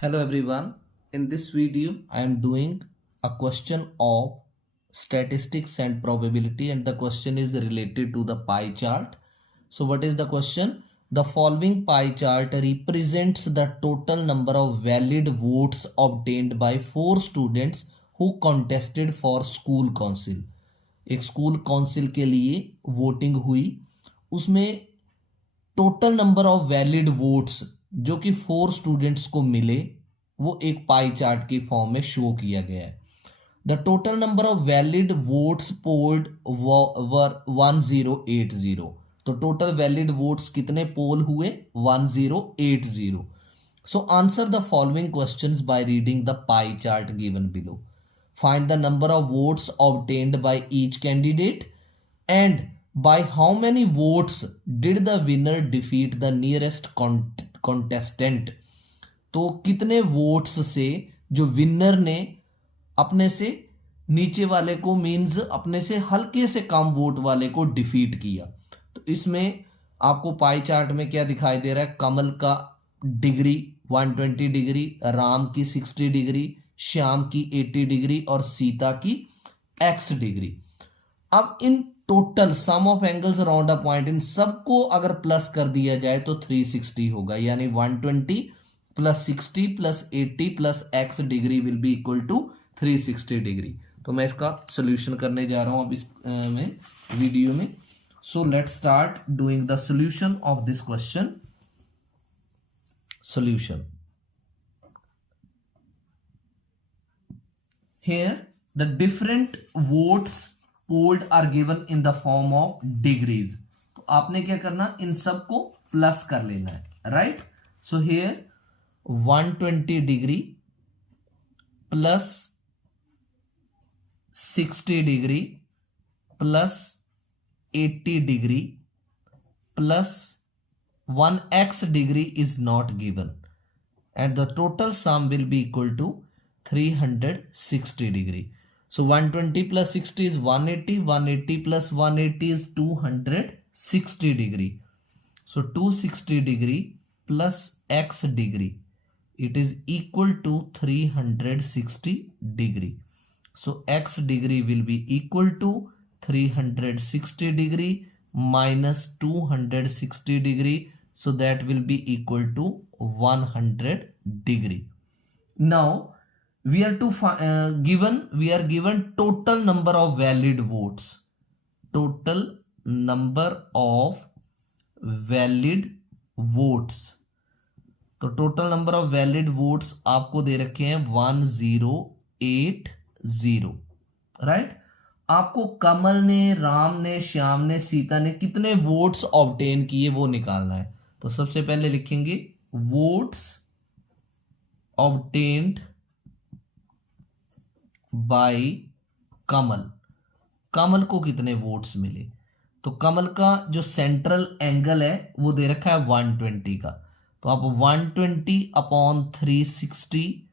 Hello everyone. In this video, I am doing a question of statistics and probability, and the question is related to the pie chart. So what is the question? The following pie chart represents the total number of valid votes obtained by 4 students who contested for school council. एक school council के लिए voting हुई, उसमें total number of valid votes जो कि 4 students को मिले वो एक पाई चार्ट की फॉर्म में शो किया गया है। The total number of valid votes polled were 1080। तो टोटल वैलिड वोट्स कितने पोल हुए? 1080। So answer the following questions by reading the pie chart given below. Find the number of votes obtained by each candidate and by how many votes did the winner defeat the nearest contestant। तो कितने votes से जो winner ने अपने से नीचे वाले को मीन्स अपने से हल्के से कम वोट वाले को डिफीट किया। तो इसमें आपको पाई चार्ट में क्या दिखाई दे रहा है? कमल का डिग्री 120 डिग्री, राम की 60 डिग्री, श्याम की 80 डिग्री और सीता की x डिग्री। अब इन total sum of angles around a point, इन सबको अगर प्लस कर दिया जाए तो 360 होगा, यानी 120 plus 60 plus 80 plus x degree will be equal to 360 degree. तो मैं इसका सोल्यूशन करने जा रहा हूं अब इस में वीडियो में। So let's start doing the solution of this question. Solution. Here the different votes polled are given in the form of degrees। तो आपने क्या करना, इन सबको प्लस कर लेना है, right. So here 120 degree plus 60 degree plus 80 degree plus 1x degree is not given, and the total sum will be equal to 360 degree। So 120 plus 60 is 180, 180 plus 180 is 260 degree। So 260 degree plus x degree, it is equal to 360 degree। So x degree will be equal to 360 degree minus 260 degree, so that will be equal to 100 degree। Now we are given total number of valid votes, total number of valid votes। तो total number of valid votes आपको दे रखे हैं 1080, right. आपको कमल ने, राम ने, श्याम ने, सीता ने कितने वोट्स ऑब्टेन किए वो निकालना है। तो सबसे पहले लिखेंगे वोट्स ऑब्टेन्ड बाय कमल। कमल को कितने वोट्स मिले? तो कमल का जो सेंट्रल एंगल है वो दे रखा है 120 का। तो आप 120 अपॉन 360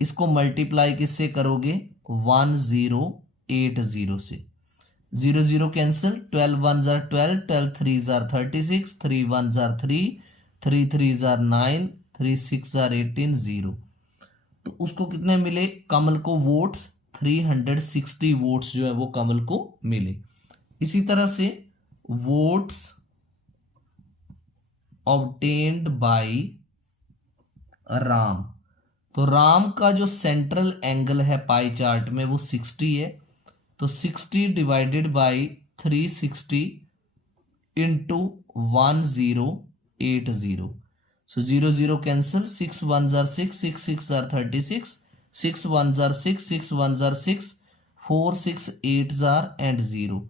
इसको मल्टीप्लाई किससे करोगे? 1080 से। 0 0 cancel, 12 1s are 12, 12 3s are 36, 3 1s are 3, 3 3s are 9, 3 6 are 18, 0। तो उसको कितने मिले कमल को वोट्स? 360 वोट्स जो है वो कमल को मिले। इसी तरह से वोट्स ऑब्टेन्ड बाय राम। तो राम का जो सेंट्रल एंगल है पाई चार्ट में वो 60 है। तो 60 divided by 360 into 1080। So 0 0 cancel, 6 1s are 6, 6 6 are 36, 6 1s are 6, 6 1s are 6, 4 6 8s are and 0।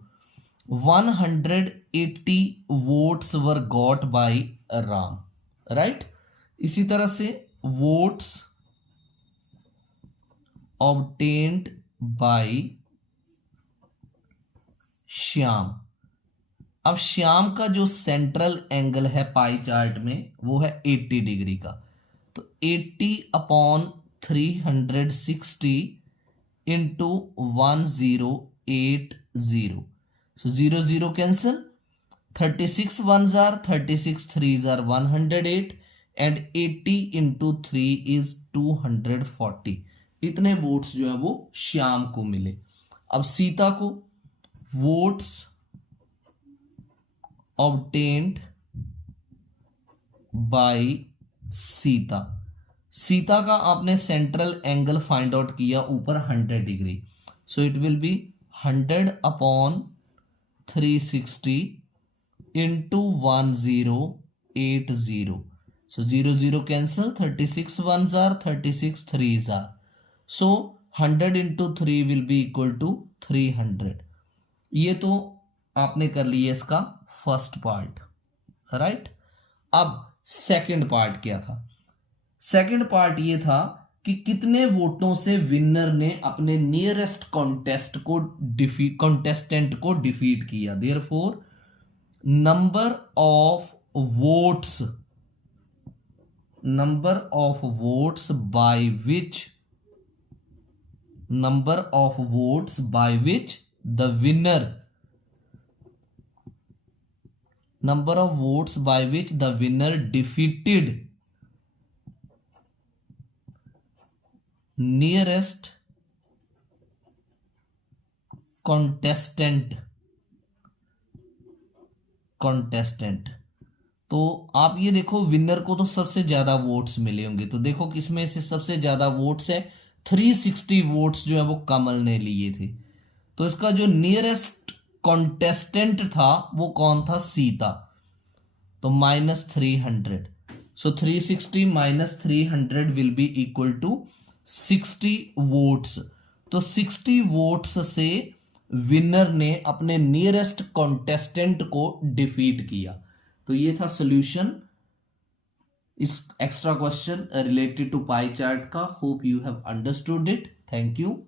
180 votes were got by Ram, right. इसी तरह से वोट्स obtained by श्याम। अब श्याम का जो सेंट्रल एंगल है पाई चार्ट में वो है 80 डिग्री का। तो 80 upon 360 into 1080। So 0 0 cancel, 36 1s are 36, 3s are 108, and 80 into 3 is 240। इतने वोट्स जो है वो श्याम को मिले। अब सीता को votes obtained by Sita. Sita का आपने सेंट्रल एंगल फाइंड आउट किया ऊपर 100 degree, so it will be 100 upon 360 into 1080। So 0 cancel, 36 ones are, 36 threes are. So 100 into 3 will be equal to 300. ये तो आपने कर लिया इसका फर्स्ट पार्ट, राइट। अब सेकंड पार्ट क्या था? सेकंड पार्ट ये था कि कितने वोटों से विनर ने अपने नियरेस्ट कॉन्टेस्टेंट को डिफीट किया। Therefore number of votes by which the winner defeated nearest contestant। तो आप ये देखो, विनर को तो सबसे ज्यादा वोट्स मिले होंगे, तो देखो किसमें से सबसे ज्यादा वोट्स है। 360 वोट्स जो है वो कमल ने लिए थे। तो इसका जो नियरेस्ट कॉन्टेस्टेंट था वो कौन था? सीता। तो -300। So 360 - 300 will be equal to 60 votes. तो 60 वोट्स से विनर ने अपने नियरेस्ट कॉन्टेस्टेंट को डिफीट किया। तो ये था सॉल्यूशन इस extra question related to pie chart का। Hope you have understood it. Thank you.